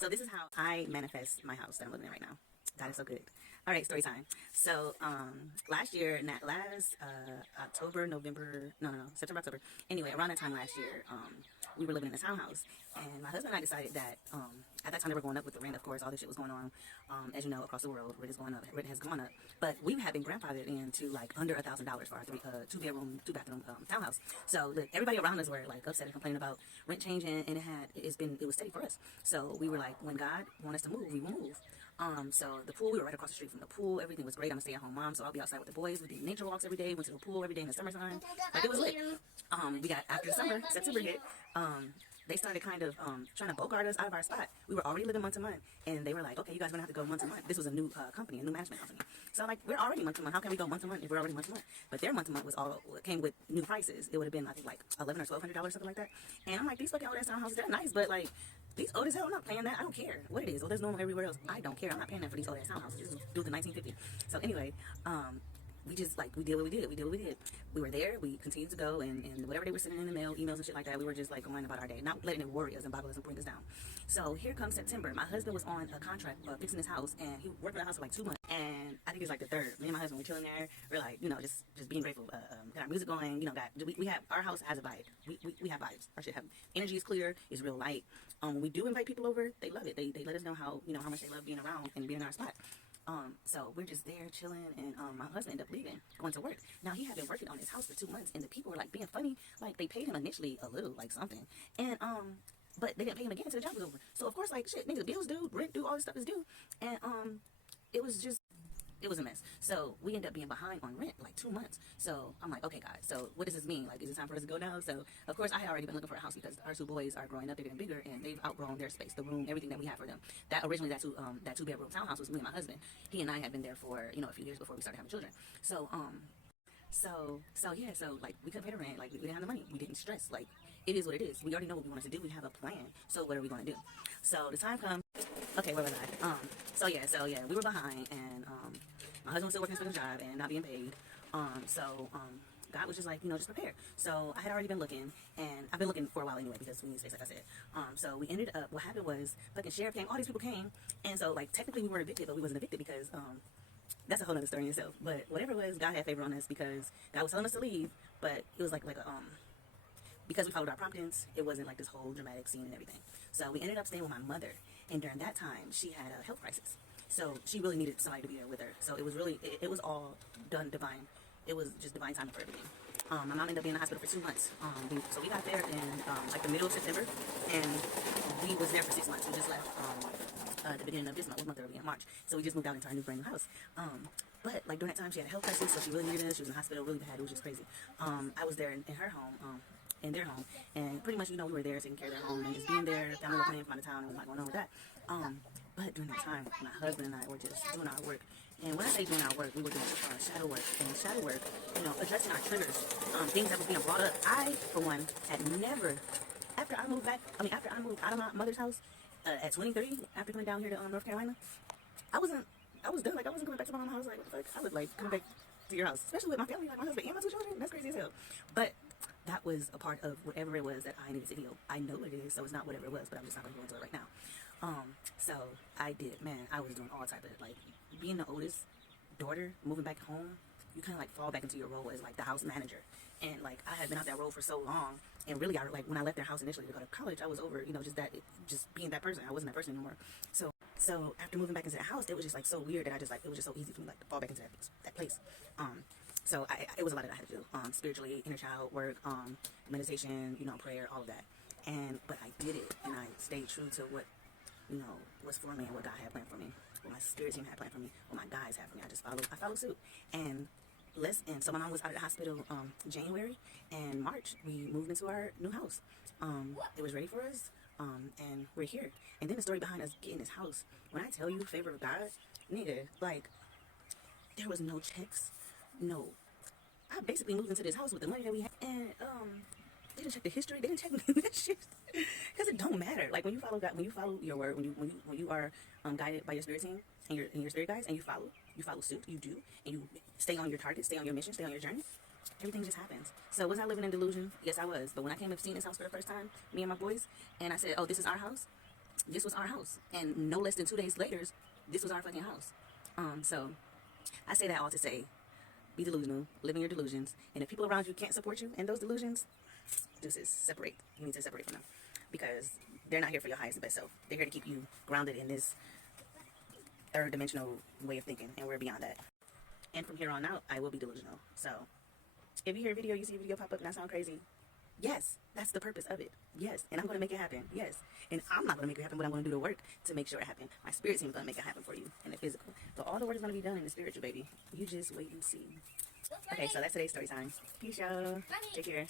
So this is how I manifest my house that I'm living in right now. God is so good. All right, story time. So last year, last October, November, no, September, October. Anyway, around that time last year, we were living in a townhouse, and my husband and I decided that at that time they were going up with the rent. Of course, all this shit was going on, as you know, across the world. Rent is going up. Rent has gone up, but we have been grandfathered into like under $1,000 for our two-bedroom, two-bathroom townhouse. So look, everybody around us were like upset and complaining about rent changing, and it was steady for us. So we were like, when God wants us to move, we will move. So the pool, we were right across the street from the pool. Everything was great. I'm a stay-at-home mom, so I'll be outside with the boys. We did nature walks every day. Went to the pool every day in the summertime. Like, it was lit. We got, after summer, September hit, they started kind of trying to bogart us out of our spot. We were already living month to month, and they were like, okay, you guys are going to have to go month to month. This was a new company, a new management company. So I'm like, we're already month to month. How can we go month to month if we're already month to month? But their month to month was all, came with new prices. It would have been, I think, like $1,100 or $1,200, something like that. And I'm like, these fucking old-ass townhouses, they're nice, but like, these old as hell, I'm not paying that. I don't care what it is. Oh, there's normal everywhere else. I don't care. I'm not paying that for these old ass townhouses. Just do the 1950. So anyway, we just like, we did what we did. We did what we did. We were there. We continued to go, and whatever they were sending in the mail, emails and shit like that, we were just like going about our day, not letting it worry us and bother us and bring us down. So here comes September. My husband was on a contract fixing his house, and he worked in the house for like 2 months. And I think it's like the third. Me and my husband were chilling there. We're like, you know, just being grateful. Got our music going. You know, we have, our house has a vibe. We have vibes. Our shit have energy is clear. It's real light. When we do invite people over, they love it. They let us know how, you know, how much they love being around and being in our spot. So we're just there chilling, and my husband ended up leaving, going to work. Now, he had been working on his house for 2 months, and the people were like being funny. Like, they paid him initially a little, like something, and but they didn't pay him again until the job was over. So of course, like, shit, niggas, bills due, rent due, all this stuff is due, and it was a mess. So we ended up being behind on rent like 2 months. So I'm like, okay, guys, so what does this mean? Like, is it time for us to go now? So of course, I had already been looking for a house because our two boys are growing up, they're getting bigger, and they've outgrown their space, the room, everything that we have for them. That originally, that two-bedroom townhouse was me and my husband. He and I had been there for, you know, a few years before we started having children. So yeah, so like, we couldn't pay the rent, like, we didn't have the money, we didn't stress, like, it is what it is. We already know what we wanted to do. We have a plan. So what are we going to do? So the time comes. Okay, where was I? So yeah, we were behind, and my husband was still working for the job and not being paid. God was just like, you know, just prepare. So I had already been looking, and I've been looking for a while anyway because we need space, like I said. So we ended up, what happened was, fucking sheriff came, all these people came, and so like technically we weren't evicted, but we wasn't evicted because that's a whole other story in itself. But whatever it was, God had favor on us because God was telling us to leave, but it was like because we followed our promptings, it wasn't like this whole dramatic scene and everything. So we ended up staying with my mother, and during that time, she had a health crisis. So she really needed somebody to be there with her. So it was really, it was all done divine. It was just divine timing for everything. My mom ended up being in the hospital for 2 months. So we got there in like the middle of September, and we was there for 6 months. We just left the beginning of this month early in March. So we just moved out into our new brand new house. But like during that time, she had a health crisis, so she really needed us. She was in the hospital really bad. It was just crazy. I was there in her home. In their home, and pretty much, you know, we were there taking care of their home and just being there. Family was playing from out of town, and was not going on with that. But during that time, my husband and I were just doing our work. And when I say doing our work, we were doing shadow work. And shadow work, you know, addressing our triggers, things that was being brought up. I, for one, had never, after I moved out of my mother's house at 23, after coming down here to North Carolina, I was done. Like, I wasn't coming back to my mom's house. Like, what the fuck? I would like come back to your house, especially with my family, like my husband and my 2 children. That's crazy as hell. But that was a part of whatever it was that I needed to heal. I know what it is, so it's not whatever it was, but I'm just not going to go into it right now. So I did, man, I was doing all type of, like, being the oldest daughter, moving back home, you kind of like fall back into your role as like the house manager. And like, I had been out that role for so long, and really, like, when I left their house initially to go to college, I was over, you know, just being that person. I wasn't that person anymore. So after moving back into the house, it was just like so weird that I just like, it was just so easy for me like to fall back into that place. So it was a lot that I had to do, spiritually, inner child work, meditation, you know, prayer, all of that. But I did it, and I stayed true to what, you know, was for me and what God had planned for me, what my spirit team had planned for me, what my guys had for me. I followed suit. And so my mom was out of the hospital January, and March we moved into our new house. It was ready for us, and we're here. And then the story behind us getting this house, when I tell you favor of God, nigga, like, there was no checks, no. I basically moved into this house with the money that we had, and they didn't check the history. They didn't check that shit, because it don't matter. Like, when you follow God, when you follow your word, when you are guided by your spirit team and your spirit guides, and you follow suit, you do, and you stay on your target, stay on your mission, stay on your journey. Everything just happens. So was I living in delusion? Yes, I was. But when I came and seen this house for the first time, me and my boys, and I said, "Oh, this is our house," this was our house. And no less than 2 days later, this was our fucking house. So I say that all to say, be delusional, live in your delusions. And if people around you can't support you in those delusions, deuces, separate. You need to separate from them. Because they're not here for your highest and best self. They're here to keep you grounded in this third dimensional way of thinking. And we're beyond that. And from here on out, I will be delusional. So if you hear a video, you see a video pop up and that sound crazy, yes, that's the purpose of it. Yes, and I'm going to make it happen. Yes, and I'm not going to make it happen, but I'm going to do the work to make sure it happens. My spirit team is going to make it happen for you in the physical. But all the work is going to be done in the spiritual, baby. You just wait and see. Okay, so that's today's story time. Peace, y'all. Take care.